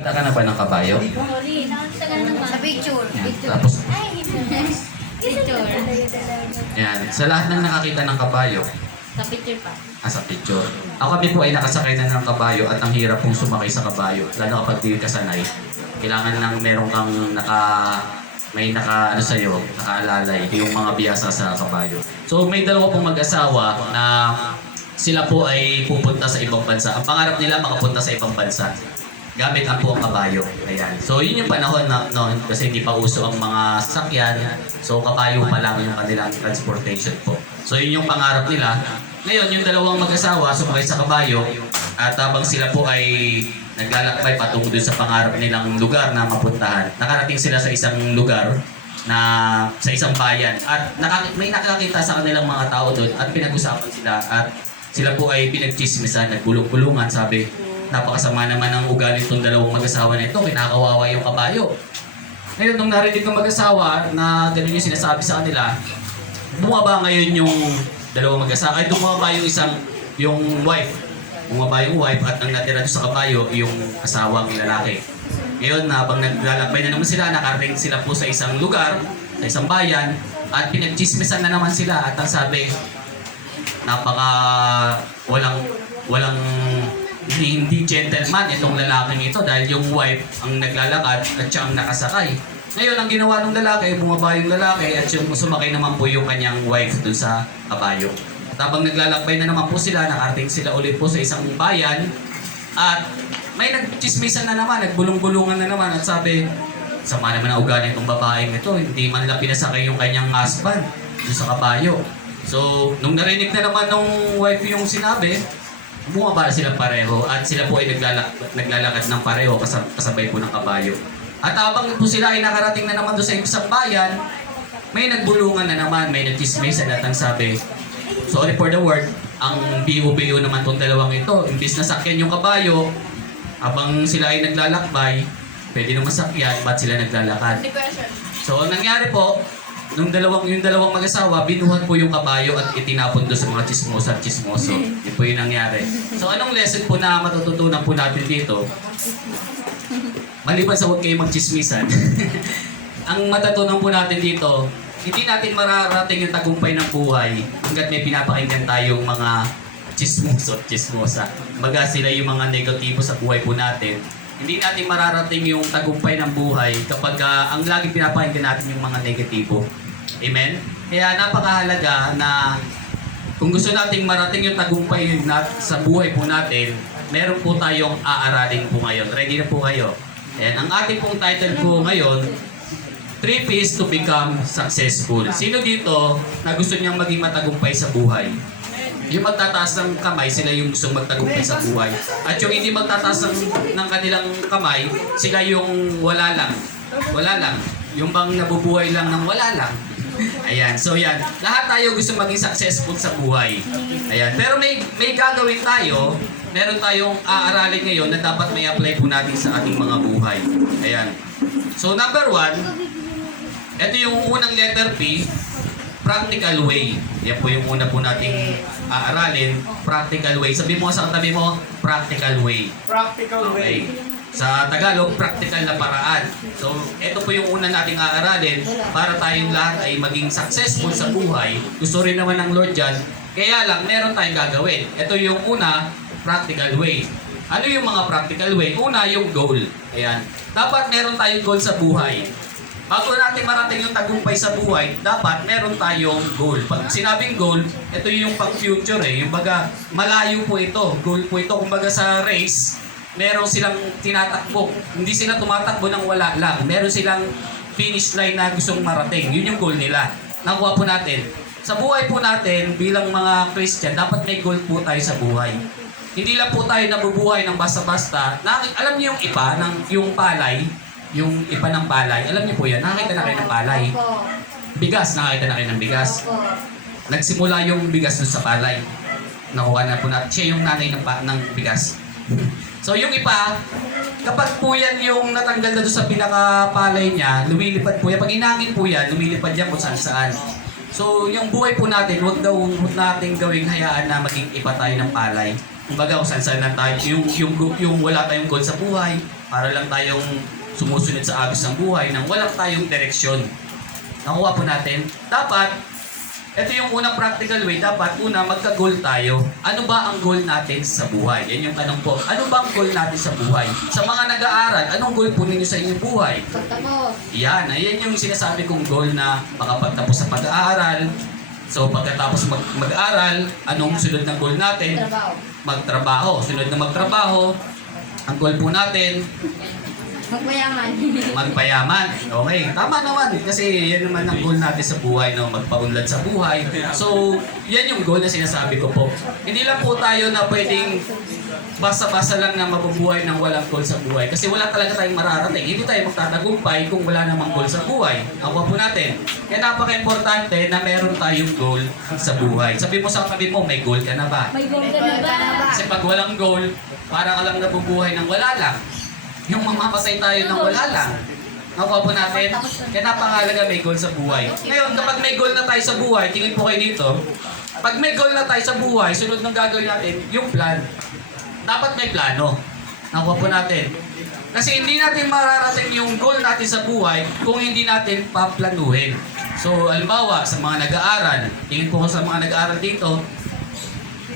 Kita ka na ba ng kabayo? Sa picture. Yan. Tapos, Picture. yan. Sa lahat ng nakakita ng kabayo, Sa picture pa. sa picture. Ako kami po ay nakasakay na ng kabayo at ang hirap pong sumakay sa kabayo. Lalo kapag di ka sanay. Kailangan lang meron kang may ano sa'yo, nakaalalay, yung mga biyasa sa kabayo. So may dalawa pong mag-asawa na sila po ay pupunta sa ibang bansa. Ang pangarap nila makapunta sa ibang bansa gamit ang buong kabayo. Ayan. So yun yung panahon na noon kasi hindi pa uso ang mga sasakyan. So kabayo pa lang yung kanilang transportation po. So yun yung pangarap nila. Ngayon yung dalawang mag-asawa sumakay sa kabayo at habang sila po ay naglalakbay patungo dun sa pangarap nilang lugar na mapuntahan. Nakarating sila sa isang lugar na sa isang bayan at may nakakita sa kanilang mga tao doon at pinag-usapan sila at sila po ay pinagchismisan, nagbulong-bulungan, sabi, napakasama naman ang ugali itong dalawang mag-asawa na ito, kinakawawa yung kabayo. Ngayon, nung narinig ng mag-asawa na ganun yung sinasabi sa kanila, bumaba ngayon yung dalawang mag-asawa, ay bumaba yung wife. Bumaba yung wife at ang natira doon sa kabayo, yung asawang lalaki. Ngayon, habang naglalakbay na naman sila, nakarating sila po sa isang lugar, sa isang bayan, at pinagchismisan na naman sila at ang sabi, walang hindi gentleman itong lalaking ito dahil yung wife ang naglalakad at siya ang nakasakay. Ngayon, ang ginawa ng lalaki, bumaba yung lalaki at yung sumakay naman po yung kanyang wife dun sa kabayo. At habang naglalakbay na naman po sila, nakarating sila ulit po sa isang bayan at may nagchismisan na naman, nagbulong-bulungan na naman at sabi, sama naman ang ugali itong babaeng ito, hindi man lang pinasakay yung kanyang husband dun sa kabayo. So, nung narinig na naman ng wife yung sinabi, bumaba na sila pareho at sila po ay naglalakad ng pareho kasabay po ng kabayo. At habang po sila ay nakarating na naman doon sa isang bayan, may nagbulungan na naman, may nagchismis at ang sabi, sorry for the word, ang biyo-biyo naman tong dalawang ito. Imbis na sakyan yung kabayo, habang sila ay naglalakbay, pwede naman sakyan, ba't sila naglalakad? So, ang nangyari po, yung dalawang mag-asawa, binuhat po yung kabayo at itinapon doon sa mga chismosa at chismoso. Yun po yung nangyari. So anong lesson po na matututunan po natin dito? Maliban sa huwag kayong magchismisan, ang matutunan po natin dito, hindi natin mararating yung tagumpay ng buhay hanggat may pinapakinggan tayong mga chismoso at chismosa. Baga sila yung mga negatibo sa buhay po natin. Hindi natin mararating yung tagumpay ng buhay kapag ang laging pinapakinggan natin yung mga negatibo. Amen? Kaya napakahalaga na kung gusto nating marating yung tagumpay sa buhay po natin, meron po tayong aaralin po ngayon. Ready na po kayo? And ang ating pong title po ngayon, 3 P's to Become Successful. Sino dito na gusto niyang maging matagumpay sa buhay? Yung magtataas ng kamay, sila yung gustong magtagumpay sa buhay. At yung hindi magtataas ng kanilang kamay, sila yung wala lang. Wala lang. Yung bang nabubuhay lang ng wala lang. Ayan. So yan. Lahat tayo gusto maging successful sa buhay. Ayan. Pero may gagawin tayo. Meron tayong aaralin ngayon na dapat may apply po natin sa ating mga buhay. Ayan. So number 1, ito yung unang letter P, practical way. Yan po yung una po nating aaralin, practical way. Sabi mo sa katabi mo, practical way. Practical way. Sa Tagalog, practical na paraan. So, ito po yung una nating aaralin para tayong lahat ay maging successful sa buhay. Gusto rin naman ng Lord dyan. Kaya lang, meron tayong gagawin. Ito yung una, practical way. Ano yung mga practical way? Una, yung goal. Ayan. Dapat meron tayong goal sa buhay. Bago natin marating yung tagumpay sa buhay, dapat meron tayong goal. Pag sinabing goal, ito yung pang-future eh. Yung baga, malayo po ito. Goal po ito. Kumbaga sa race, meron silang tinatakbo. Hindi sila tumatakbo ng wala lang. Meron silang finish line na gustong marating. Yun yung goal nila. Nakuha po natin. Sa buhay po natin, bilang mga Christian, dapat may goal po tayo sa buhay. Hindi lang po tayo nabubuhay ng basta-basta. Alam niyo yung ipa, yung palay, yung ipa ng palay. Alam niyo po yan, nakakita na kayo ng palay. Bigas, nakakita na kayo ng bigas. Nagsimula yung bigas dun sa palay. Nakuha na po natin. Siya yung nanay ng bigas. So yung ipa, kapag po yan yung natanggal na doon sa pinakapalay niya, lumilipad po yan. Pag inangin po yan, lumilipad yan kung saan-saan. So yung buhay po natin, huwag natin gawing hayaan na maging ipa tayo ng palay. Kumbaga kung saan-saan lang tayo, yung wala tayong goal sa buhay, para lang tayong sumusunod sa agos ng buhay nang walang tayong direksyon. Nakuha po natin. Dapat, ito yung unang practical way, dapat una magka-goal tayo. Ano ba ang goal natin sa buhay? Yan yung tanong po. Ano ba ang goal natin sa buhay? Sa mga nag-aaral, anong goal po ninyo sa inyong buhay? Pagtapos. Yan, ayan yung sinasabi kong goal na makapagtapos sa pag-aaral. So pagkatapos mag-aral, anong sunod na goal natin? Trabaho. Magtrabaho. Sunod na magtrabaho, ang goal po natin, Magpayaman. magpayaman. Okay, tama naman. Kasi yan naman ang goal natin sa buhay, no? Magpaunlad sa buhay. So, yan yung goal na sinasabi ko po. Hindi lang po tayo na pwedeng basta-basta lang na mabubuhay ng walang goal sa buhay. Kasi wala talaga tayong mararating. Hindi tayo magtatagumpay kung wala namang goal sa buhay. Ako po natin. Kaya napaka-importante na meron tayong goal sa buhay. Sabi mo sa katabi mo, may goal ka na ba? May goal ka na ba? Kasi pag walang goal, para ka lang nabubuhay ng wala lang. Yung mamapasay tayo ng wala lang. Nakuha po natin. Kaya napangalaga may goal sa buhay. Ngayon, kapag may goal na tayo sa buhay, tingin po kayo dito, pag may goal na tayo sa buhay, sunod ng gagawin natin, yung plan. Dapat may plano. Nakuha po natin. Kasi hindi natin mararating yung goal natin sa buhay kung hindi natin paplanuhin. So, halimbawa, sa mga nag-aaral, tingin po ko sa mga nag-aaral dito,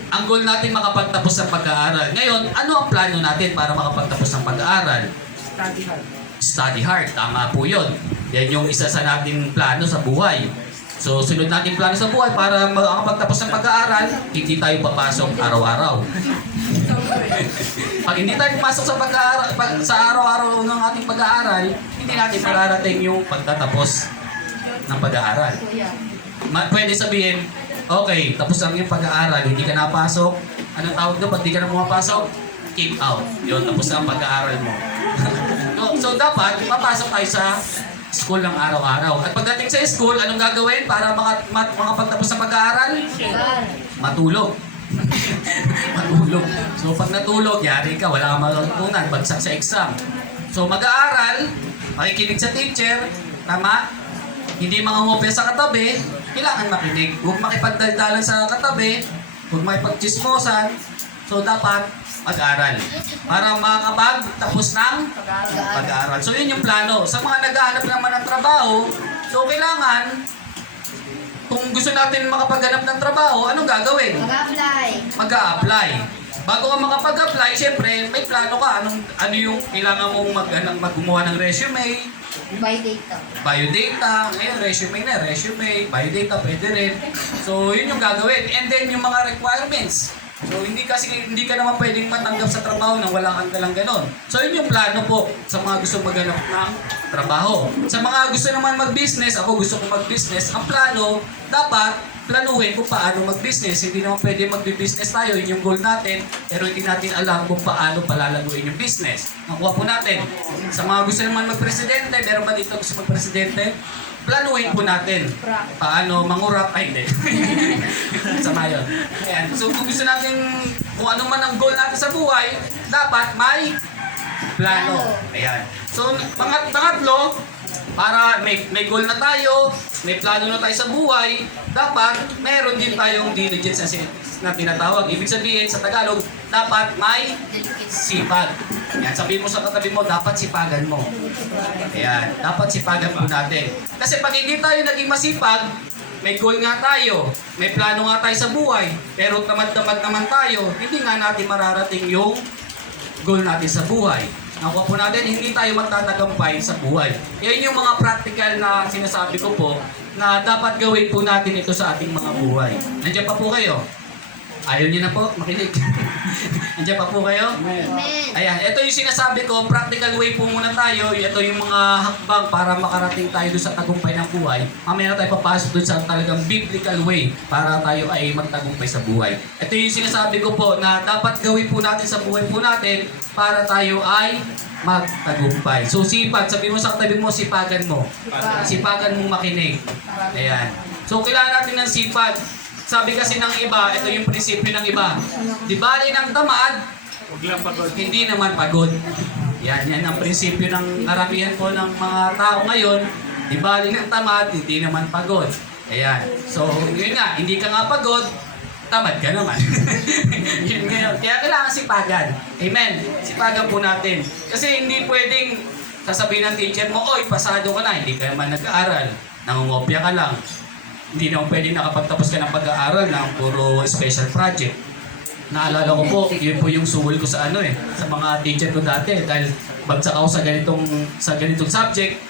ang goal natin makapagtapos ng pag-aaral. Ngayon, ano ang plano natin para makapagtapos ng pag-aaral? Study hard. Study hard. Tama po yun. Yan yung isa sa nating plano sa buhay. So, sunod nating plano sa buhay para makapagtapos ng pag-aaral, hindi tayo papasok araw-araw. Pag hindi tayo pumasok sa pag-aaral, sa araw-araw ng ating pag-aaral, hindi natin mararating yung pagtatapos ng pag-aaral. Pwede sabihin, okay, tapos lang yung pag-aaral, hindi ka napasok. Anong tawag doon? Pag di ka na pumapasok, keep out. Yun, tapos na ang pag-aaral mo. So, dapat, papasok tayo sa school ng araw-araw. At pagdating sa school, anong gagawin para makapagtapos sa pag-aaral? Matulog. Matulog. So, pag natulog, yari ka, wala kang matutunan, bagsak sa exam. So, mag-aaral, makikinig sa teacher, tama? Hindi mangungopia sa katabi, kailangan makinig. Huwag makipagdaldalan sa katabi, huwag makipagchismosan. So, dapat mag-aral. Para makakapagtapos ng pag-aaral. So, yun yung plano. Sa mga naghahanap naman ng trabaho, so, kailangan, kung gusto natin makapaghanap ng trabaho, anong gagawin? Mag-apply. Mag-a-apply. Bago ka makapag-apply, syempre, may plano ka. Ano yung kailangan mong gumawa ng resume, By data. biodata, ngayon resume na, biodata, pwede rin. So, yun yung gagawin. And then, yung mga requirements. So, hindi ka naman pwedeng matanggap sa trabaho nang wala kang dalang ganon. So, yun yung plano po sa mga gusto maghanap ng trabaho. Sa mga gusto naman mag-business, ako gusto kong mag-business, ang plano, dapat planuhin kung paano mag-business. Hindi naman pwede mag-business tayo, yun yung goal natin, pero hindi natin alam kung paano palalaguin yung business. Nakuha po natin. Sa mga gusto naman mag-presidente, meron ba dito gusto mag-presidente? Planuhin po natin paano mangurap. Ay, hindi. Sama yun. Ayan. So, kung gusto natin, kung ano man ang goal natin sa buhay, dapat may plano. Ayan. So, pangatlo, para may goal na tayo, may plano na tayo sa buhay, dapat meron din tayong diligence na tinatawag. Ibig sabihin sa Tagalog, dapat may sipag. Yan, sabihin mo sa katabi mo, dapat sipagan mo. Ayan, dapat sipagan po natin. Kasi pag hindi tayo naging masipag, may goal nga tayo, may plano nga tayo sa buhay, pero tamad-tamad naman tayo, hindi nga natin mararating yung goal natin sa buhay. Nakuha po natin, hindi tayo magtatagampay sa buhay. Yan yung mga practical na sinasabi ko po na dapat gawin po natin ito sa ating mga buhay. Nandiyan pa po kayo? Ayaw niyo na po, makinig. Nandiyan pa po kayo? Amen. Ayan, ito yung sinasabi ko, practical way po muna tayo. Ito yung mga hakbang para makarating tayo doon sa tagumpay ng buhay. Mamaya na tayo papasok doon sa talagang biblical way para tayo ay magtagumpay sa buhay. Ito yung sinasabi ko po na dapat gawin po natin sa buhay po natin para tayo ay magtagumpay. So sipag, sabi mo sa katabi mo, sipagan mo. Sipagan mong makinig. Ayan. So kailangan natin ng sipag. Sabi kasi ng iba, ito yung prinsipyo ng iba. Di bali ng tamad, Huwag lang pagod. hindi naman pagod. Yan ang prinsipyo ng karamihan po ng mga tao ngayon. Di bali ng tamad, hindi naman pagod. Ayan. So, yun nga, hindi ka nga pagod, tamad ka naman. Yun ngayon. Kaya kailangan sipagan. Amen. Sipagan po natin. Kasi hindi pwedeng sasabihin ng teacher mo, oy, pasado ka na, hindi ka naman nag-aaral. Nangungopia ka lang. Hindi naman pwedeng nakapagtapos ka ng pag-aaral ng puro special project. Naalala ko po, yun po yung suwol ko sa sa mga teacher ko dati. Dahil bagsak ako sa ganitong subject,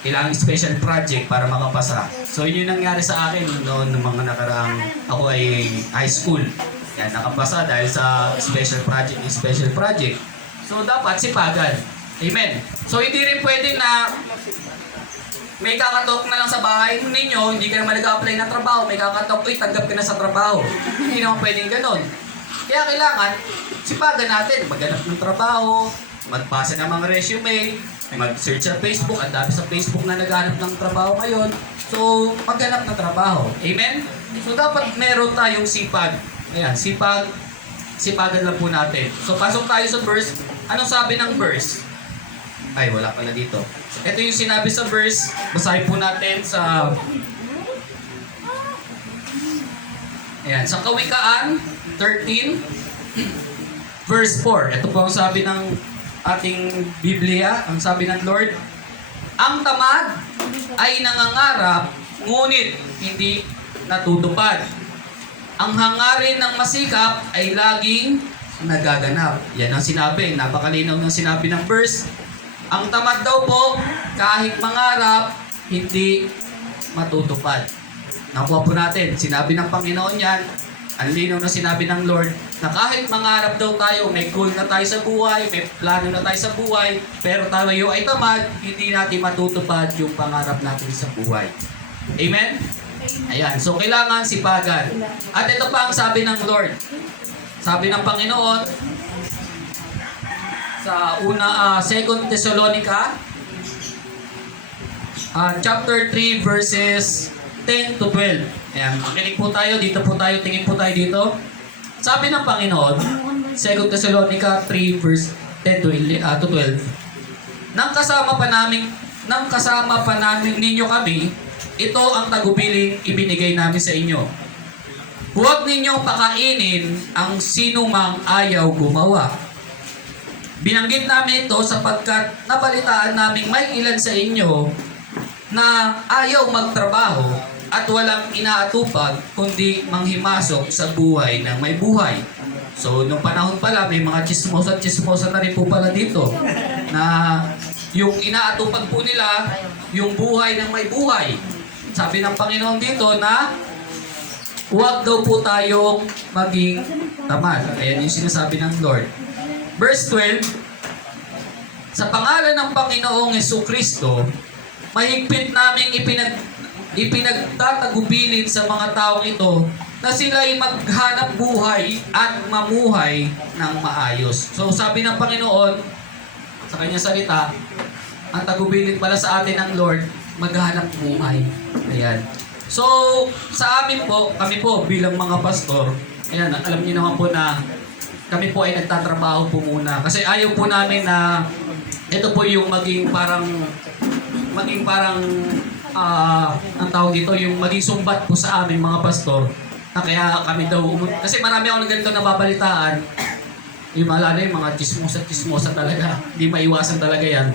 kailangan special project para makapasa. So yun yung nangyari sa akin noon ng mga nakaraang ako ay high school. Yan, nakapasa dahil sa special project. So dapat sipagan. Amen. So hindi rin pwede na may kakatok na lang sa bahay ninyo, hindi ka naman nag-apply ng trabaho, may kakatok, tanggap ka na sa trabaho. Hindi naman pwedeng ganon. Kaya kailangan, sipagan natin, maghanap ng trabaho, magpasa ng mga resume, mag-search sa Facebook, ang dami sa Facebook na naghanap ng trabaho ngayon. So, maghanap ng trabaho. Amen? So, dapat meron tayong sipag. Ayan, sipagan lang po natin. So, pasok tayo sa verse. Anong sabi ng verse? Ay, wala pala dito. Ito yung sinabi sa verse. Basahin po natin sa... Ayan, sa Kawikaan 13, verse 4. Ito po ang sabi ng ating Biblia, ang sabi ng Lord. Ang tamad ay nangangarap, ngunit hindi natutupad. Ang hangarin ng masikap ay laging nagaganap. Yan ang sinabi, napakalinaw ng sinabi ng verse. Ang tamad daw po, kahit mangarap, hindi matutupad. Nakuha po natin, sinabi ng Panginoon yan, ang linaw na sinabi ng Lord, na kahit mangarap daw tayo, may goal na tayo sa buhay, may plano na tayo sa buhay, pero tayo ay tamad, hindi natin matutupad yung pangarap natin sa buhay. Amen? Ayan, so kailangan sipagan. At ito pa ang sabi ng Lord. Sabi ng Panginoon, sa 2 Thessalonica, chapter 3, verses 10 to 12. Ayan, makinig po tayo, dito po tayo, tingin po tayo dito. Sabi ng Panginoon, 2 Thessalonica 3, verse 10 to 12, Nang kasama pa namin ninyo kami, ito ang tagubiling ibinigay namin sa inyo. Huwag ninyong pakainin ang sinumang ayaw gumawa. Binanggit namin ito sapagkat nabalitaan namin may ilan sa inyo na ayaw magtrabaho at walang inaatupag kundi manghimasok sa buhay ng may buhay. So, nung panahon pala, may mga chismosa na rin po pala dito na yung inaatupag po nila, yung buhay ng may buhay. Sabi ng Panginoon dito na huwag daw po tayong maging tamad. Ayan yung sinasabi ng Lord. Verse 12, sa pangalan ng Panginoong Jesucristo, mahigpit naming ipinagtatagubilin sa mga taong ito na sila'y maghanap buhay at mamuhay ng maayos. So sabi ng Panginoon sa kanyang salita, ang tagubilin pala sa atin ng Lord, maghanap buhay. Ayan. So sa amin po, kami po bilang mga pastor, ayan, alam niyo naman po na kami po ay nagtatrabaho po muna. Kasi ayaw po namin na ito po yung maging parang ang tawag dito, yung maging sumbat po sa amin mga pastor. Na kaya kami daw, kasi marami ako na ganito nababalitaan. Yung maalala yung mga chismosa talaga. Hindi maiwasan talaga yan.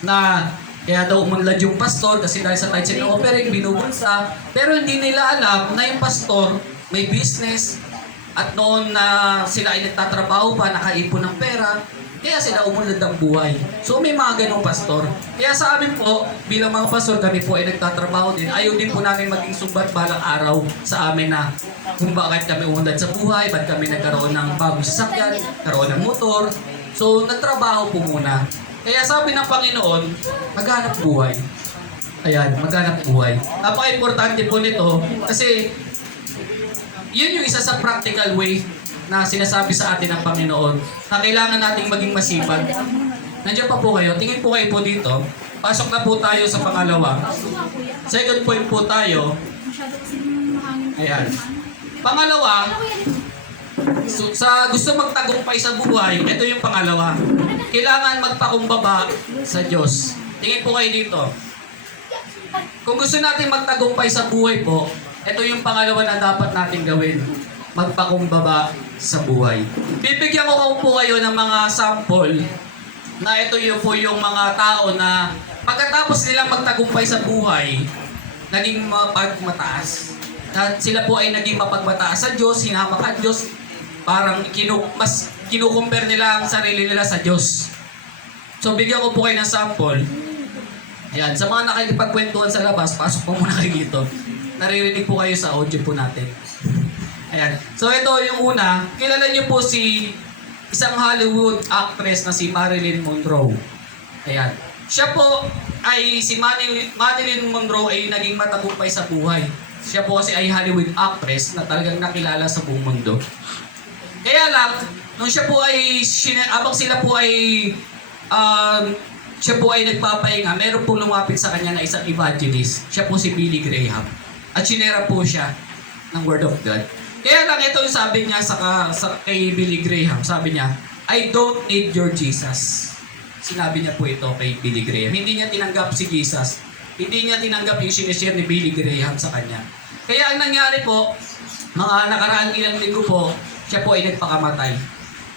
Na kaya daw umunlad yung pastor kasi dahil sa tithes and offering, binubulsa. Pero hindi nila alam na yung pastor may business. At noon na sila ay nagtatrabaho pa, nakaipon ng pera, kaya sila umunlad ng buhay. So may mga ganong pastor. Kaya sa amin po, bilang mga pastor, kami po ay nagtatrabaho din. Ayaw din po namin maging sumbat balang araw sa amin na kung bakit kami umunlad sa buhay, ba't kami nagkaroon ng bagong sasakyan, karoon ng motor. So nagtrabaho po muna. Kaya sabi ng Panginoon, maghanap buhay. Ayan, maghanap buhay. Napaka-importante po nito kasi yun yung isa sa practical way na sinasabi sa atin ng Panginoon na kailangan nating maging masipag. Nandiyan pa po kayo, tingin po kayo po dito. Pasok na po tayo sa pangalawa. Second point po tayo. Ayan. Pangalawa, sa gusto magtagumpay sa buhay, ito yung pangalawa. Kailangan magpakumbaba sa Diyos. Tingin po kayo dito. Kung gusto natin magtagumpay sa buhay po, ito yung pangalawa na dapat natin gawin. magpakumbaba sa buhay. Bibigyan ko po kayo ng mga sample na ito yung po yung mga tao na pagkatapos nilang magtagumpay sa buhay, naging mapagmataas. At sila po ay naging mapagmataas sa Diyos, hinamak ang Diyos, parang mas kinukumpare nila ang sarili nila sa Diyos. So bigyan ko po kayo ng sample. Ayan, sa mga nakikipagkwentuhan sa labas, pasok po muna kayo dito. Naririnig po kayo sa audio po natin. Ayan. So ito yung una, kilala niyo po si isang Hollywood actress na si Marilyn Monroe. Ayan. Siya po ay si Marilyn Monroe ay naging matagumpay sa buhay. Siya po kasi ay Hollywood actress na talagang nakilala sa buong mundo. Kaya lang, nung siya po ay abang sila po ay siya po ay nagpapahinga, meron po lumapit sa kanya na isang evangelist. Siya po si Billy Graham. At sinera po siya ng Word of God. Kaya lang ito yung sabi niya kay Billy Graham. Sabi niya, I don't need your Jesus. Sinabi niya po ito kay Billy Graham. Hindi niya tinanggap si Jesus. Hindi niya tinanggap yung sinishare ni Billy Graham sa kanya. Kaya ang nangyari po, mga nakaraang ilang linggo po, siya po ay nagpakamatay.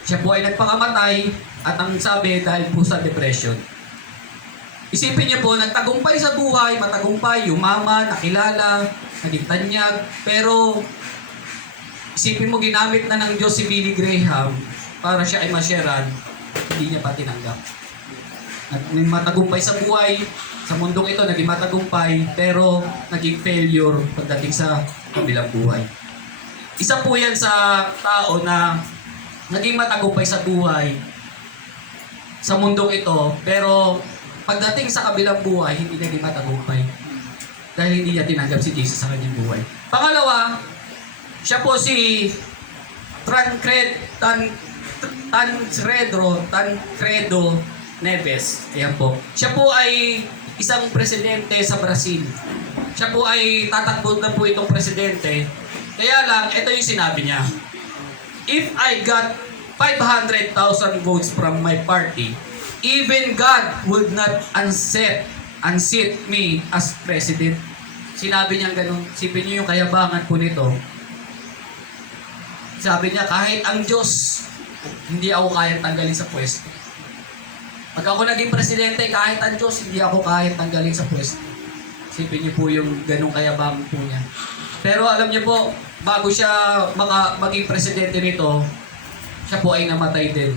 Siya po ay nagpakamatay at ang sabi dahil po sa depression. Isipin niyo po, nagtagumpay sa buhay, matagumpay, yumaman, nakilala, naging tanyag, pero isipin mo, ginamit na ng Diyos si Billy Graham para siya ay masyaran, hindi niya pa tinanggap. Naging matagumpay sa buhay, sa mundong ito, naging matagumpay, pero naging failure pagdating sa kabilang buhay. Isa po yan sa tao na naging matagumpay sa buhay, sa mundong ito, pero pagdating sa kabilang buhay, hindi naging matagumpay. Dahil hindi niya tinanggap si Jesus sa kanyang buhay. Pangalawa, siya po si Tancredo Neves. Ayan po. Siya po ay isang presidente sa Brazil. Siya po ay tatakbo na po itong presidente. Kaya lang, ito yung sinabi niya. If I got 500,000 votes from my party, even God would not unseat me as president. Sinabi niya ganun. Sipin niyo yung kayabangan po nito. Sabi niya, kahit ang Diyos, hindi ako kayang tanggalin sa pwesto. Pag ako naging presidente, kahit ang Diyos, hindi ako kayang tanggalin sa pwesto. Sipin niyo po yung ganung kayabangan po niya. Pero alam niyo po, bago siya maging presidente nito, siya po ay namatay din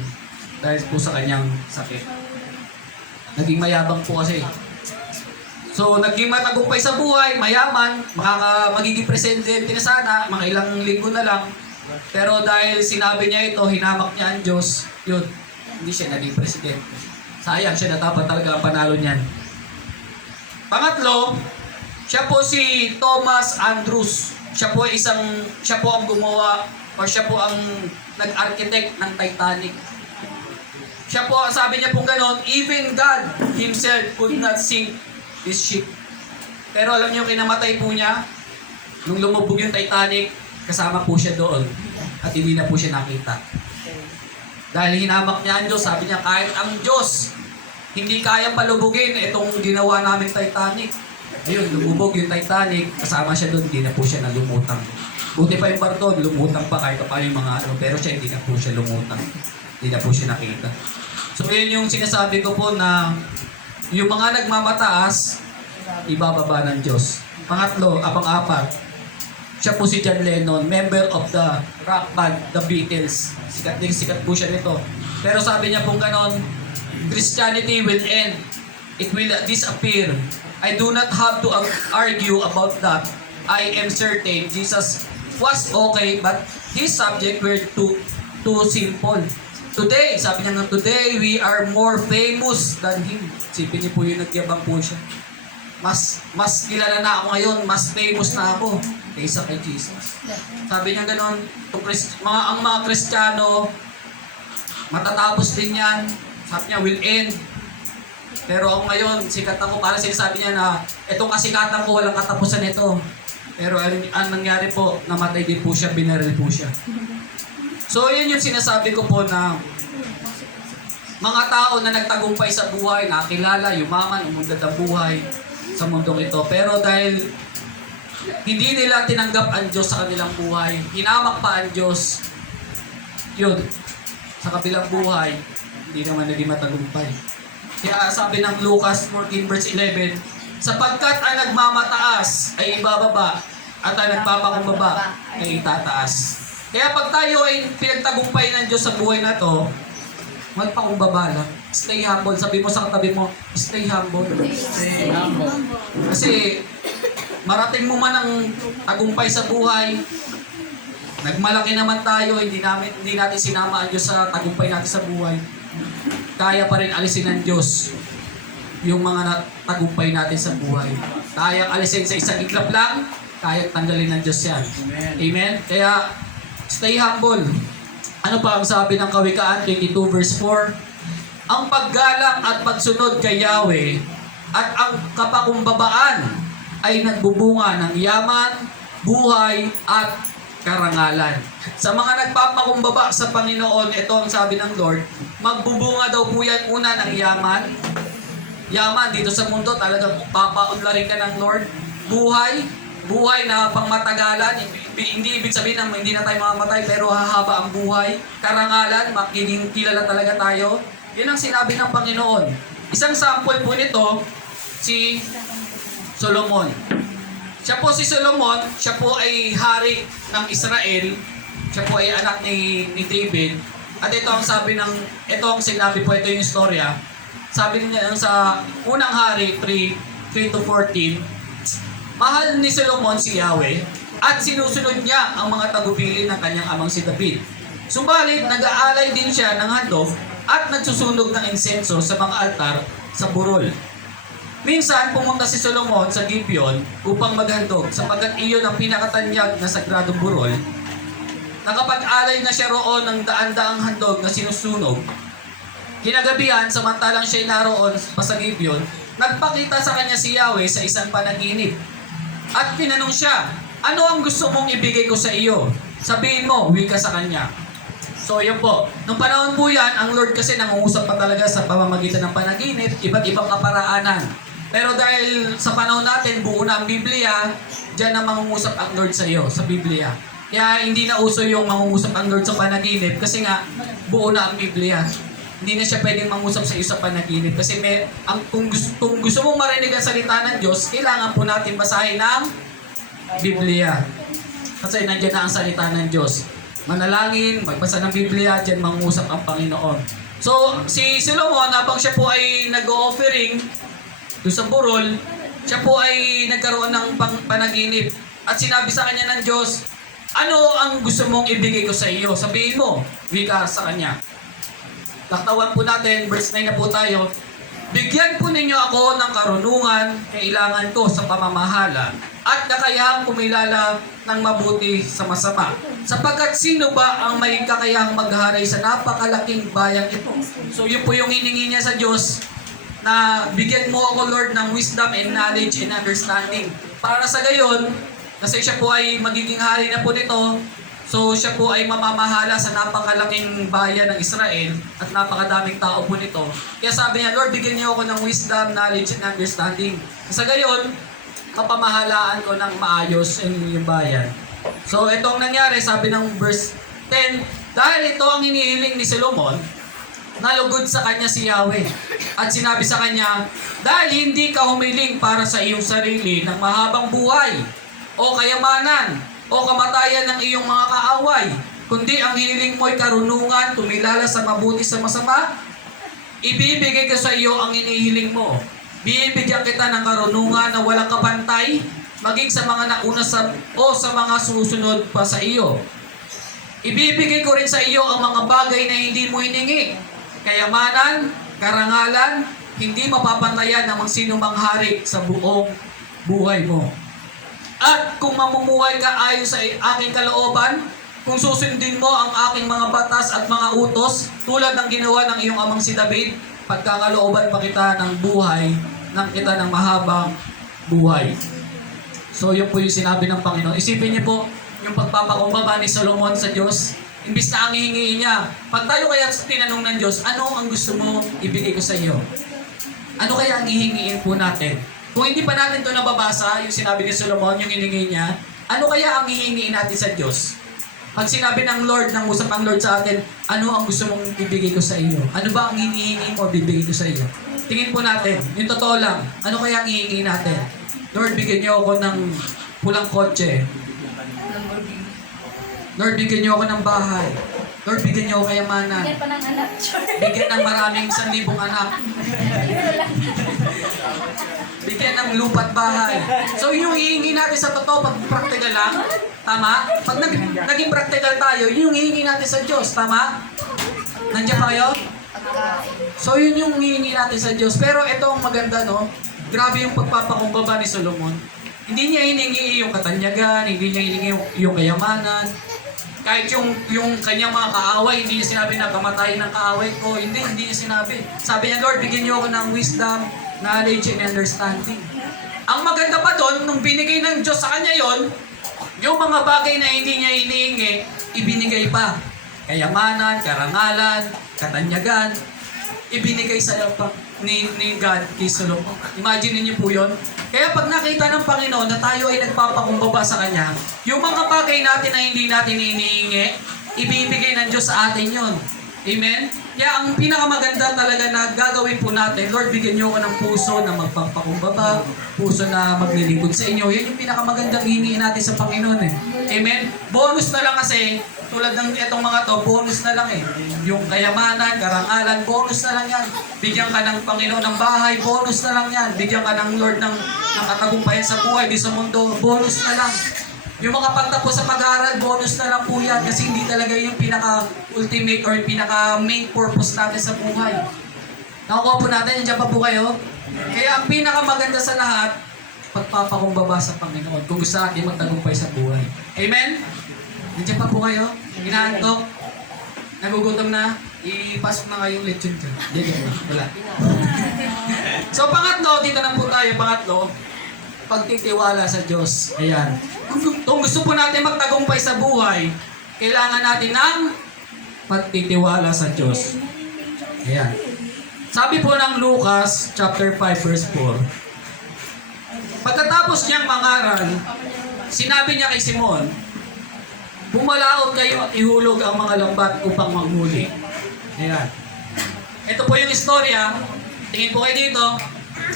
dahil po sa kanyang sakit. Naging mayabang po kasi. So, naging matagumpay sa buhay, mayaman, magiging presidente na sana, mga ilang linggo na lang. Pero dahil sinabi niya ito, hinamak niya ang Diyos, yun, hindi siya naging presidente. Sayang, siya dapat talaga ang panalo niyan. Pangatlo, siya po si Thomas Andrews. Siya po ang gumawa, o siya po ang nag-architect ng Titanic. Siya po, sabi niya pong ganon, even God Himself could not sink this ship. Pero alam niyo, kinamatay po niya, nung lumubog yung Titanic, kasama po siya doon. At hindi na po siya nakita. Dahil hinamak niya ang Diyos, sabi niya, kahit ang Diyos, hindi kaya palubugin itong ginawa namin Titanic. Ayun, lumubog yung Titanic, kasama siya doon, hindi na po siya nalumutang. Buti pa yung barko, lumutang pa kahit pa yung mga ano, pero siya hindi na po siya lumutang. Hindi na po siya nakita. So yun yung sinasabi ko po na yung mga nagmamataas, ibababa ng Diyos. Pangatlo, pang-apat, siya po si John Lennon, member of the rock band, The Beatles. Sikat po siya nito. Pero sabi niya pong ganon, Christianity will end. It will disappear. I do not have to argue about that. I am certain Jesus was okay, but His subject were too simple. Today, sabi niya nga, today we are more famous than Him. Sipin niyo po yung nagyabang po siya. Mas kilala na ako ngayon, mas famous na ako kaysa kay Jesus. Sabi niya gano'n, ang mga Kristiyano, matatapos din yan. Sabi niya, will end. Pero ako ngayon, sikat ako, para sinasabi niya na itong kasikatan ko, walang katapusan ito. Pero ang nangyari po, namatay din po siya, binaril po siya. So yun yung sinasabi ko po na mga tao na nagtagumpay sa buhay, nakilala, yumaman, umundad ang buhay sa mundong ito. Pero dahil Hindi nila tinanggap ang Diyos sa kanilang buhay. Hinamak pa ang Diyos. Yun. Sa kabilang buhay, hindi naman naging matagumpay. Kaya sabi ng Lucas 14 verse 11, sapagkat ang nagmamataas ay ibababa at ang nagpapakumbaba ay itataas. Kaya pag tayo ay pinagtagumpay ng Diyos sa buhay na to, magpakumbaba lang. Stay humble. Sabi mo sa katabi mo, stay humble. Stay humble. Kasi marating mo man ang tagumpay sa buhay, nagmalaki naman tayo, hindi natin sinama ang Diyos sa tagumpay natin sa buhay. Kaya pa rin alisin ng Diyos yung mga tagumpay natin sa buhay. Kaya alisin sa isang iglap lang, kaya tanggalin ng Diyos yan. Amen. Amen? Kaya, stay humble. Ano pa ang sabi ng Kawikaan 22 verse 4? Ang paggalang at pagsunod kay Yahweh at ang kapakumbabaan ay nagbubunga ng yaman, buhay, at karangalan. Sa mga nagpapakumbaba sa Panginoon, ito ang sabi ng Lord, magbubunga daw po yan una ng yaman. Yaman, dito sa mundo talagang papaunlarin ka ng Lord. Buhay na pangmatagalan. Hindi ibig sabihin na hindi na tayo mamamatay, pero hahaba ang buhay. Karangalan, magiging kilala talaga tayo. Yun ang sinabi ng Panginoon. Isang sample po nito, si Solomon. Siya po si Solomon, siya po ay hari ng Israel. Siya po ay anak ni David. At ito ang sinabi po, ito yung istorya. Sabi niya sa unang hari, 3-14, mahal ni Solomon si Yahweh at sinusunod niya ang mga tagubilin ng kanyang amang si David. Subalit, nag-aalay din siya ng handog at nagsusunog ng insenso sa mga altar sa burol. Minsan, pumunta si Solomon sa Gibeon upang maghandog sapagkat iyon ang pinakatanyag na sagradong burol. Nakapag-alay na siya roon ng daan-daang handog na sinusunog. Kinagabihan, samantalang siya'y naroon pa sa Gibeon, nagpakita sa kanya si Yahweh sa isang panaginip. At tinanong siya, ano ang gusto mong ibigay ko sa iyo? Sabihin mo, wika sa kanya. So yun po, nung panahon po yan, ang Lord kasi nangungusap pa talaga sa pamamagitan ng panaginip, iba't ibang kaparaanan. Pero dahil sa panahon natin, buo na ang Biblia, dyan na mangungusap ang Lord sa iyo, sa Biblia. Kaya hindi na uso yung mangungusap ang Lord sa panaginip kasi nga buo na ang Biblia. Hindi na siya pwedeng mangusap sa iyo sa panaginip kasi kung gusto mong marinig ang salita ng Diyos, kailangan po natin basahin ng Biblia. Kasi nandiyan na ang salita ng Diyos. Manalangin, magbasa ng Biblia, dyan mangusap ang Panginoon. So, si Solomon, habang siya po ay nag-offering doon sa burol, siya po ay nagkaroon ng panaginip. At sinabi sa kanya ng Diyos, ano ang gusto mong ibigay ko sa iyo? Sabihin mo, wika sa kanya. Taktawan po natin, verse 9 na po tayo. Bigyan po ninyo ako ng karunungan, kailangan ko sa pamamahala, at kakayahang kumilala ng mabuti sa masama. Sapagkat sino ba ang may kakayahang magharay sa napakalaking bayang ito? So yun po yung hiningi niya sa Diyos, na bigyan mo ako Lord ng wisdom and knowledge and understanding. Para sa gayon, kasi siya po ay magiging hari na po nito, so siya po ay mamamahala sa napakalaking bayan ng Israel at napakadaming tao po nito. Kaya sabi niya, Lord, bigyan niyo ako ng wisdom, knowledge, and understanding. Sa gayon, kapamahalaan ko ng maayos yung bayan. So itong nangyari, sabi ng verse 10, dahil ito ang hinihiling ni Solomon, nalugod sa kanya si Yahweh. At sinabi sa kanya, dahil hindi ka humiling para sa iyong sarili ng mahabang buhay, o kayamanan, o kamatayan ng iyong mga kaaway, kundi ang hiniling mo'y karunungan, tumilala sa mabuti sa masama, ibibigay ko sa iyo ang inihiling mo. Bibigyan kita ng karunungan na walang kapantay, maging sa mga nauna sa mga susunod pa sa iyo. Ibibigay ko rin sa iyo ang mga bagay na hindi mo hiningi. Kayamanan, karangalan, hindi mapapantayan ng sino mang hari sa buong buhay mo. At kung mamumuhay ka ayon sa aking kalooban, kung susundin mo ang aking mga batas at mga utos, tulad ng ginawa ng iyong amang si David, pagkakalooban pa kita ng buhay, ng kita ng mahabang buhay. So yun po yung sinabi ng Panginoon. Isipin niyo po yung pagpapakumbaba ni Solomon sa Diyos. Imbis na ang hihingiin niya. Pag tayo kaya tinanong ng Diyos, ano ang gusto mo ibigay ko sa iyo? Ano kaya ang hihingiin po natin? Kung hindi pa natin ito nababasa, yung sinabi ni Solomon, yung hiningi niya, ano kaya ang hihingiin natin sa Diyos? Pag sinabi ng Lord, ng usap ang Lord sa atin, ano ang gusto mong ibigay ko sa iyo? Ano ba ang hinihingi mo, bibigay ko sa iyo? Tingin po natin, yung totoo lang, ano kaya ang hihingi natin? Lord, bigyan niyo ako ng pulang kotse. Lord, bigyan niyo ako ng bahay. Lord, bigyan niyo ako kayamanan. Yan pa ng anak. Bigyan ng maraming 1,000 anak. Bigyan ng lupa't bahay. So yung hihingi natin sa totoo, pag practical lang, tama? Pag naging practical tayo, yun yung hihingi natin sa Diyos, tama? Nandiyan ba kayo? So yun yung hihingi natin sa Diyos. Pero ito ang maganda, no? Grabe yung pagpapakumbaba ni Solomon. Hindi niya hiningi yung katanyagan, hindi niya hiningi yung kayamanan. Kahit yung kanyang mga kaaway, hindi niya sinabi na kamatayin ng kaaway ko. Hindi niya sinabi. Sabi niya, Lord, bigyan niyo ako ng wisdom, knowledge, and understanding. Ang maganda pa doon, nung binigay ng Diyos sa kanya yon, yung mga bagay na hindi niya hinihingi, ibinigay pa. Kayamanan, karangalan, katanyagan, ibinigay sa ni God kay Solomon. Imagine niyo po yun. Kaya pag nakita ng Panginoon na tayo ay nagpapakumbaba sa Kanya, yung mga bagay natin na hindi natin hinihingi, ibibigay ng Diyos sa atin yun. Amen? Kaya ang pinakamaganda talaga na gagawin po natin, Lord, bigyan niyo ako ng puso na magpapakumbaba, puso na maglilingkod sa inyo. Yan yung pinakamagandang hinihin natin sa Panginoon eh. Amen? Bonus na lang kasi, tulad ng itong mga to, bonus na lang eh. Yung kayamanan, karangalan, bonus na lang yan. Bigyan ka ng Panginoon ng bahay, bonus na lang yan. Bigyan ka ng Lord ng katagumpayan sa buhay, di sa mundo, bonus na lang. Yung mga pagtapos sa pag-aaral, bonus na lang po yan. Kasi hindi talaga yung pinaka-ultimate or yung pinaka-main purpose natin sa buhay. Nakukuha po natin, nandiyan pa po kayo. Kaya ang pinakamaganda sa lahat, pagpapakumbaba sa Panginoon. Kung gusto natin magtagumpay sa buhay. Amen? Nandiyan pa po kayo? Inaantok? Nagugutom na? Ipasok na kayong lechon dyan. Hindi, wala. So, pangatlo, dito na po tayo. Pangatlo, pagtitiwala sa Diyos. Ayan. Kung gusto po natin magtagumpay sa buhay, kailangan natin ng pagtitiwala sa Diyos. Ayan. Sabi po ng Lucas, chapter 5, verse 4. Pagkatapos niyang mangaral, sinabi niya kay Simon, bumalaot kayo at ihulog ang mga lambat upang manghuli. Ayan. Ito po yung istorya. Tingin po kayo dito.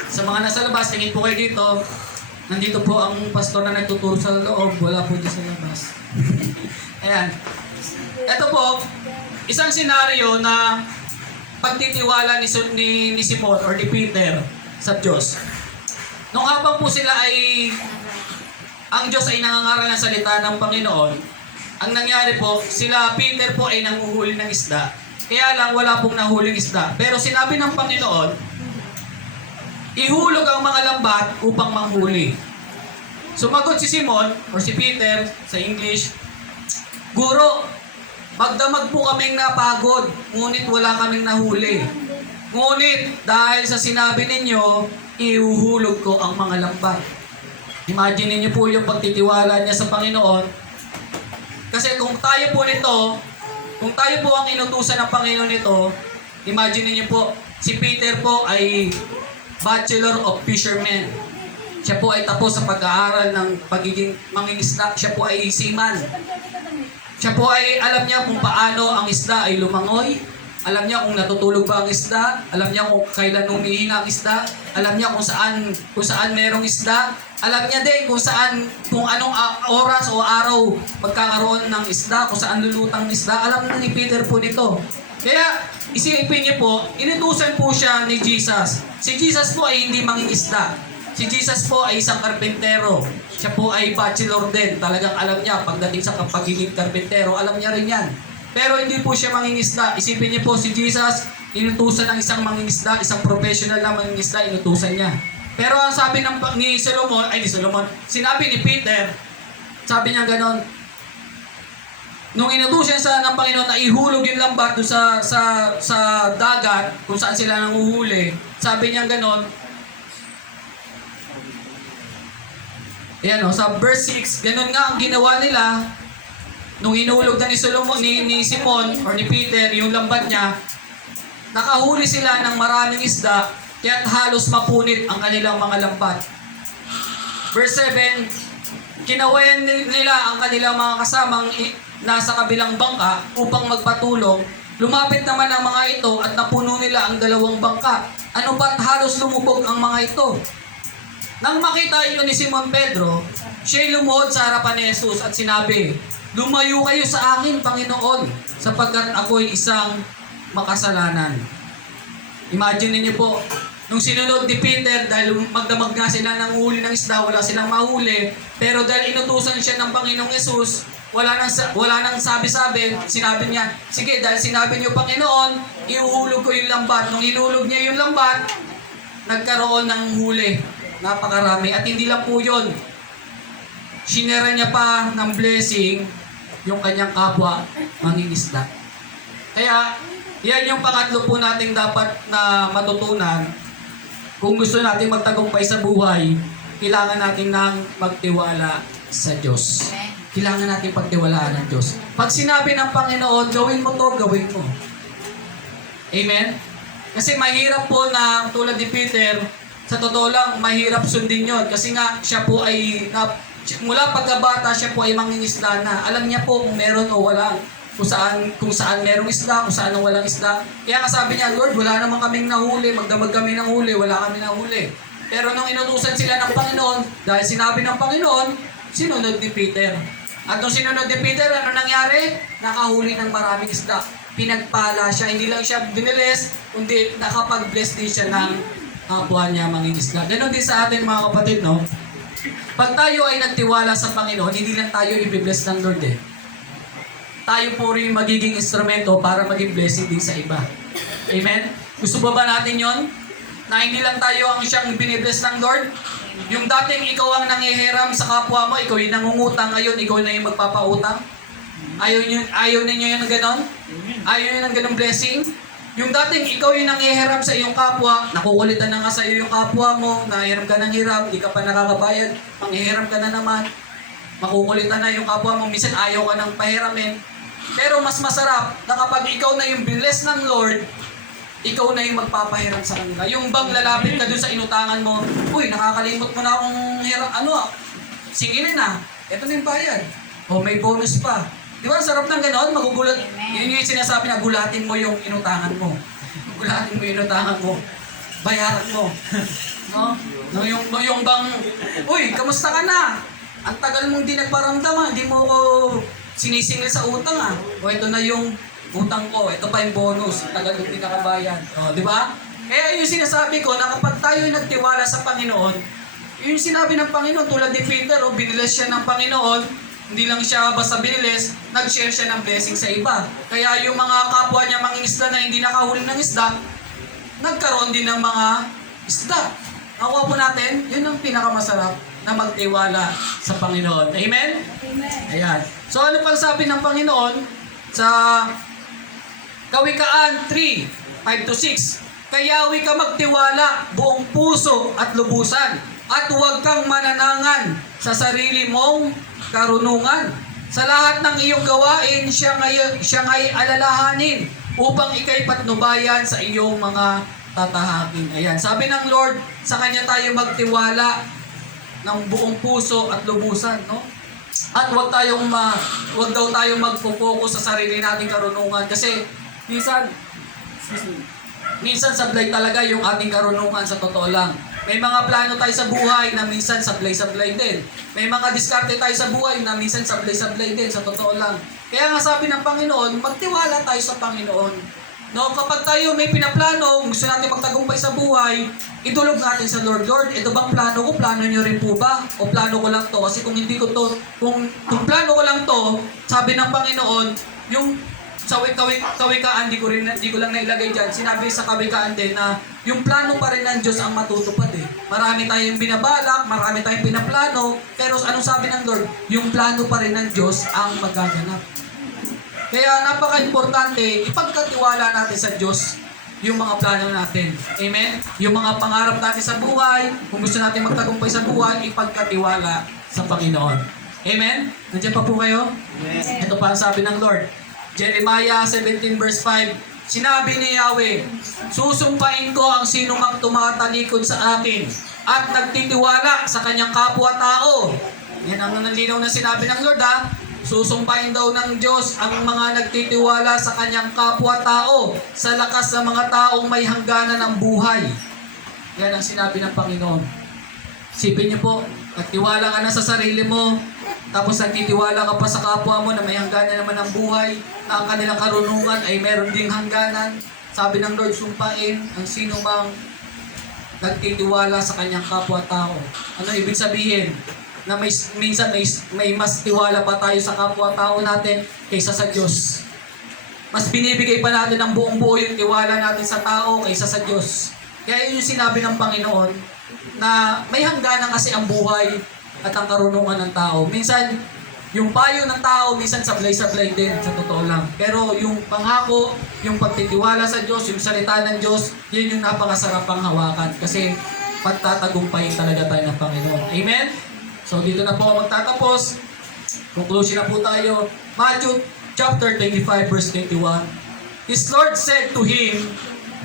Sa mga nasa labas, tingin po kayo dito. Nandito po ang pastor na nagtuturo sa loob. Wala po dito sa labas. Ayan. Ito po, isang senaryo na pagtitiwala ni Simon or ni Peter sa Diyos. Nung habang po sila ay, ang Diyos ay nangangaral ng salita ng Panginoon, ang nangyari po, sila Peter po ay nanguhuli ng isda. Kaya lang wala pong nahuling isda. Pero sinabi ng Panginoon, ihulog ang mga lambat upang manghuli. Sumagot si Simon, or si Peter sa English, Guro, magdamag po kaming napagod, ngunit wala kaming nahuli. Ngunit dahil sa sinabi ninyo, ihuhulog ko ang mga lambat. Imagine niyo po yung pagtitiwala niya sa Panginoon. Kasi kung tayo po nito, kung tayo po ang inutusan ng Panginoon nito, imagine niyo po, si Peter po ay Bachelor of Fishermen. Siya po ay tapos sa pag-aaral ng pagiging mangingisda. Siya po ay seaman. Siya po ay alam niya kung paano ang isda ay lumangoy. Alam niya kung natutulog ba ang isda. Alam niya kung kailan humihina ang isda. Alam niya kung saan merong isda. Alam niya din kung anong oras o araw magkakaroon ng isda, kung saan lulutang ng isda. Alam ni Peter po nito. Kaya, isipin niyo po, inutusan po siya ni Jesus. Si Jesus po ay hindi mangingisda. Si Jesus po ay isang karpentero. Siya po ay bachelor din. Talagang alam niya, pagdating sa pagiging karpentero, alam niya rin yan. Pero hindi po siya mangingisda. Isipin niyo po, si Jesus, inutusan ng isang mangingisda, isang professional na mangingisda, inutusan niya. Pero ang sabi ni Solomon, sinabi ni Peter, sabi niya ganon, nung inutusan sa ng Panginoon na ihulog yung lambat doon sa dagat, kung saan sila nanguhuli, sabi niya ganon, ayan o, sa verse 6, ganon nga ang ginawa nila, nung hinulog na ni Simon or ni Peter yung lambat niya, nakahuli sila ng maraming isda, kaya't halos mapunit ang kanilang mga lambat. Verse 7, kinawayan nila ang kanilang mga kasamang nasa kabilang bangka upang magpatulong. Lumapit naman ang mga ito at napuno nila ang dalawang bangka. Ano ba't halos lumubog ang mga ito? Nang makita ito ni Simon Pedro, siya'y lumuhod sa harapan ni Jesus at sinabi, "Lumayo kayo sa akin, Panginoon, sapagkat ako'y isang makasalanan." Imagine niyo po, nung sinunod ni Peter, dahil magdamag nga sila ng huli ng isda, wala silang mahuli, pero dahil inutusan siya ng Panginoong Jesus, wala nang sabi-sabi, sinabi niya, "Sige, dahil sinabi niyo, Panginoon, ihuhulog ko yung lambat." Nung hinulog niya yung lambat, nagkaroon ng huli. Napakarami. At hindi lang po yun. Sinera niya pa ng blessing yung kanyang kapwa mangingisda. Kaya, yan yung pangatlo po nating dapat na matutunan. Kung gusto nating magtagumpay sa buhay, kailangan natin ng magtiwala sa Diyos. Amen. Kailangan natin pagtiwalaan ng Diyos. Pag sinabi ng Panginoon, gawin mo to, gawin mo. Amen? Kasi mahirap po na, tulad ni Peter, sa totoo lang, mahirap sundin yon. Kasi nga, siya po ay, mula pagkabata, siya po ay mangingisda na. Alam niya po kung meron o wala. Kung saan merong isda, kung saan walang isda. Kaya nga sabi niya, "Lord, wala naman kaming nahuli, magdamag kami ng huli, wala kami nahuli." Pero nung inutusan sila ng Panginoon, dahil sinabi ng Panginoon, sinunod ni Peter. At nung sinunod ni Peter, ano nangyari? Nakahuli ng maraming isda. Pinagpala siya, hindi lang siya binilis, kundi nakapag-bless din siya ng kapwa niya mangingisda. Ganon din sa atin mga kapatid, no? Pag tayo ay nagtiwala sa Panginoon, hindi lang tayo i-bless ng Lord eh. Tayo po rin magiging instrumento para maging blessing din sa iba. Amen? Gusto ba natin yon? Na hindi lang tayo ang siyang binibless ng Lord? Yung dating ikaw ang nangihiram sa kapwa mo, ikaw yung nangungutang, ngayon ikaw na yung magpapautang? Ayaw ninyo yun ng ganon? Ayaw nyo ng ganong blessing? Yung dating ikaw yung nangihiram sa iyong kapwa, nakukulitan na nga sa iyo yung kapwa mo, nahiram ka ng hiram, di ka pa nakakabayad, manghihiram ka na naman, makukulitan na yung kapwa mo, minsan ayaw ka ng pahiramin. Pero mas masarap na kapag ikaw na yung bless ng Lord, ikaw na yung magpapahiram sa kanila. Yung bang lalapit ka dun sa inutangan mo, "Uy, nakakalimot mo na akong hiram, singilin na, eto na yung bayad. O may bonus pa." Di ba, sarap ng ganoon, magugulat. Yun yung sinasabi na gulatin mo yung inutangan mo. Gulatin mo yung inutangan mo. Bayaran mo. No? No, yung bang, "Uy, kamusta ka na? Ang tagal mong di nagparamdam, hindi mo ko sinisingil sa utang ah. O ito na yung utang ko, ito pa yung bonus, ang tagal mong di nakabayad." O, di ba? Kaya yung sinasabi ko na kapag tayo ay nagtiwala sa Panginoon, yung sinabi ng Panginoon, tulad ni Peter, binilis siya ng Panginoon, hindi lang siya basta binilis, nag-share siya ng blessing sa iba. Kaya yung mga kapwa niya mangingisda na hindi nakahuli ng isda, nagkaroon din ng mga isda. Nakuha po natin, yun ang pinakamasarap na magtiwala sa Panginoon. Amen? Amen. Ayan. So ano pang sabi ng Panginoon sa Kawikaan 3:5-6? "Kayawi ka magtiwala buong puso at lubusan, at huwag kang mananangan sa sarili mong karunungan. Sa lahat ng iyong gawain, siya ngay alalahanin upang ikay patnubayan sa iyong mga tatahakin." Ayan. Sabi ng Lord, sa Kanya tayo magtiwala ng buong puso at lubusan, no? At wag daw tayong magpo-focus sa sarili nating karunungan kasi minsan sablay talaga yung ating karunungan sa totoo lang. May mga plano tayo sa buhay na minsan sablay-sablay din. May mga diskarte tayo sa buhay na minsan sablay-sablay din sa totoo lang. Kaya nga sabi ng Panginoon, magtiwala tayo sa Panginoon. No, kapag tayo may pinaplano, gusto natin magtagumpay sa buhay, idulog natin sa Lord. "Lord, ito bang plano ko? Plano niyo rin po ba? O plano ko lang to?" Kasi kung hindi ko to, kung plano ko lang to, sabi ng Panginoon, yung sa kawikaan, di ko lang nailagay dyan. Sinabi sa kawikaan din na yung plano pa rin ng Diyos ang matutupad eh. Marami tayong binabalak, marami tayong pinaplano, pero anong sabi ng Lord? Yung plano pa rin ng Diyos ang magaganap. Kaya napaka-importante, ipagkatiwala natin sa Diyos yung mga plano natin. Amen? Yung mga pangarap natin sa buhay, kung gusto natin magtagumpay sa buhay, ipagkatiwala sa Panginoon. Amen? Nandiyan pa po kayo? Amen. Ito pa ang sabi ng Lord. Jeremiah 17 verse 5, Sinabi ni Yahweh, susumpain ko ang sinumang tumatalikod sa akin at nagtitiwala sa kanyang kapwa-tao. Yan ang nalinaw na sinabi ng Lord ha. Susumpain daw ng Diyos ang mga nagtitiwala sa kanyang kapwa-tao sa lakas ng mga taong may hangganan ng buhay. Yan ang sinabi ng Panginoon. Sipin niyo po, nagtiwala ka na sa sarili mo, tapos nagtitiwala ka pa sa kapwa mo na may hangganan naman ng buhay, na ang kanilang karunungan ay meron ding hangganan. Sabi ng Lord, sumpain ang sino mang nagtitiwala sa kanyang kapwa-tao. Ano ibig sabihin? Na minsan may mas tiwala pa tayo sa kapwa-tao natin kaysa sa Diyos. Mas binibigay pa natin ng buong buo yung tiwala natin sa tao kaysa sa Diyos. Kaya yun yung sinabi ng Panginoon na may hangganan kasi ang buhay at ang karunungan ng tao. Minsan, yung payo ng tao, minsan sablay-sablay din, sa totoo lang. Pero yung pangako, yung pagtitiwala sa Diyos, yung salita ng Diyos, yun yung napakasarap pang hawakan. Kasi pagtatagumpay talaga tayo ng Panginoon. Amen? So dito na po ako magtatapos. Conclusion na po tayo. Matthew chapter 25 verse 21. His Lord said to him,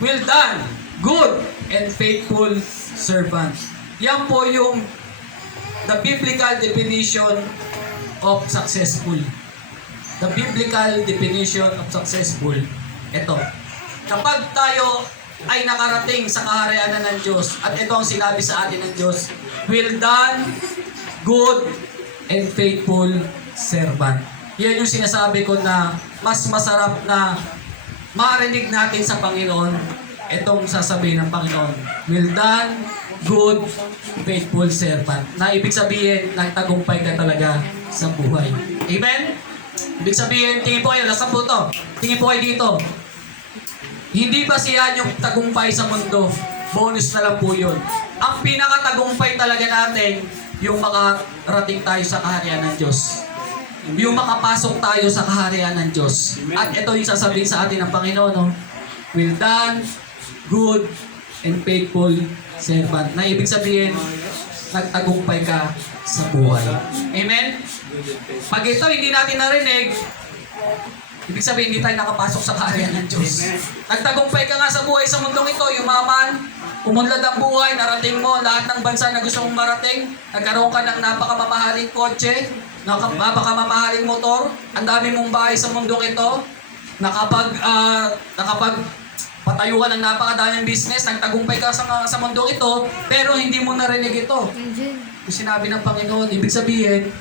"Well done, good and faithful servant." Yan po yung the biblical definition of successful. The biblical definition of successful. Ito. Kapag tayo ay nakarating sa kaharian ng Diyos, at ito ang sinabi sa atin ng Diyos, "Well done, good and faithful servant." Yan yung sinasabi ko na mas masarap na marinig natin sa Panginoon itong sasabihin ng Panginoon. "Well done, good, faithful servant." Na ibig sabihin, nagtagumpay ka talaga sa buhay. Amen? Ibig sabihin, tingin po kayo, nasa po to. Tingin po kayo dito. Hindi ba siya yung tagumpay sa mundo? Bonus na lang po yun. Ang pinakatagumpay talaga natin, yung makarating tayo sa kaharian ng Diyos. Yung makapasok tayo sa kaharian ng Diyos. At ito yung sasabihin sa atin ng Panginoon, no? "Well done, good and faithful servant." Na ibig sabihin, nagtagumpay ka sa buhay. Amen? Pag ito hindi natin narinig, ibig sabihin hindi tayo nakapasok sa kaharian ng Diyos. Nagtagumpay ka nga sa buhay sa mundong ito, yumaman, umunlad ang buhay, narating mo lahat ng bansa na gusto mong marating, nagkaroon ka ng napakamamahaling kotse, napakamamahaling motor, ang dami mong bahay sa mundong ito, nakapag patayo ka ng napakadaming business, nagtagumpay ka sa mundong ito, pero hindi mo narinig ito. Yung sinabi ng Panginoon, ibig sabihin,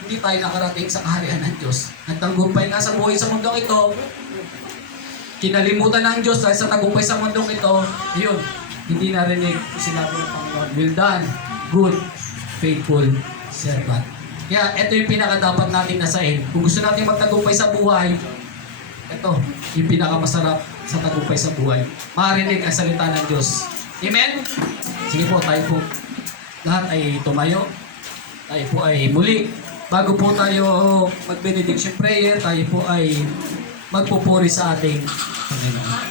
hindi tayo nakarating sa kaharian ng Diyos. Nagtagumpay ka sa buhay sa mundong ito, kinalimutan ng Diyos dahil sa tagumpay sa mundong ito, yun, hindi narinig yung sinabi ng Panginoon. "Well done, good, faithful servant." Kaya ito yung pinakadapat natin nasain. Kung gusto natin magtagumpay sa buhay, ito yung pinakamasarap sa tagumpay sa buhay. Marinig ang salita ng Diyos. Amen? Sige po, tayo po. Lahat ay tumayo. Tayo po ay muli. Bago po tayo mag-benediction prayer, tayo po ay magpupuri sa ating Panginoon.